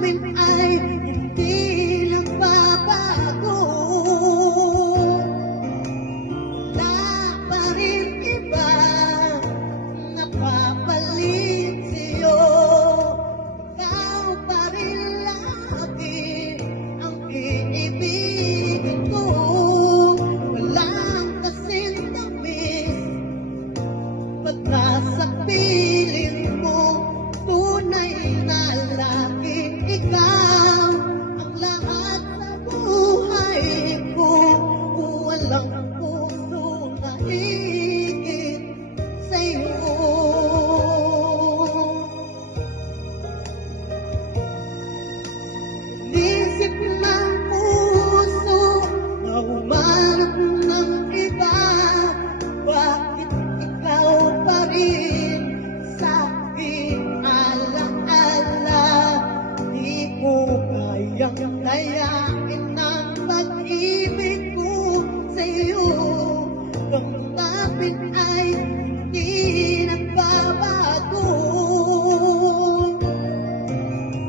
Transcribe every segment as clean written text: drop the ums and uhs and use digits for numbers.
namin ay hindi nagbabago. Wala pa rin iba napapalit sa'yo. Ikaw pa rin lagi ang iibigin ko. Walang kasing tamis pagka sa piling mo. Tunay na laging ikaw ang lahat sa buhay ko. Walang puso na higit sa'yo. Isip ng puso na humanap ng iba. Bakit ikaw pa rin sa aking alaala? Di ko kayang layain ang pag-ibig ko sa'yo. Damdamin ay hindi nagbabago.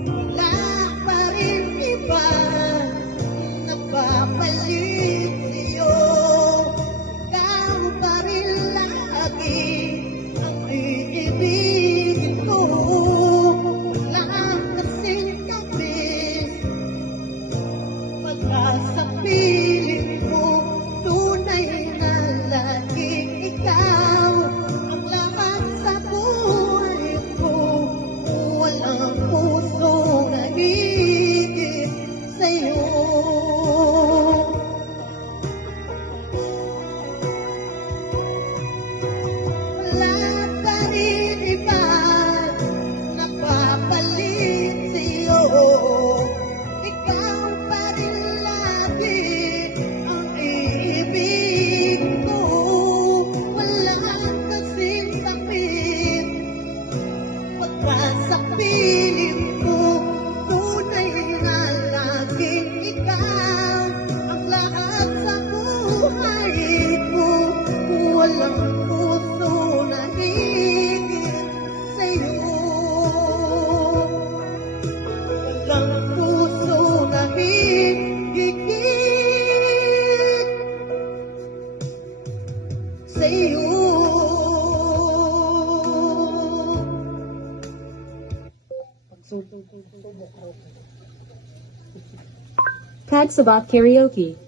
Wala pa rin iba napapalit sa'yo. Ikaw pa rin lagi ang iibigin ko. Walang kasing tamis pagka sa piling mo. Tunay na laging ikaw ang lahat sa buhay ko. Walang puso na higit sa'yo. Wala pa rin iba napapalit sa'yo. Ikaw pa rin lagi ang iibigin ko. Walang kasing tamis pagka sa piling mo. Tunay na laging ikaw ang lahat sa buhay ko. Walang puso na higit sa'yo. Walang puso na higit sa'yo. Pad Sabat Karaoke.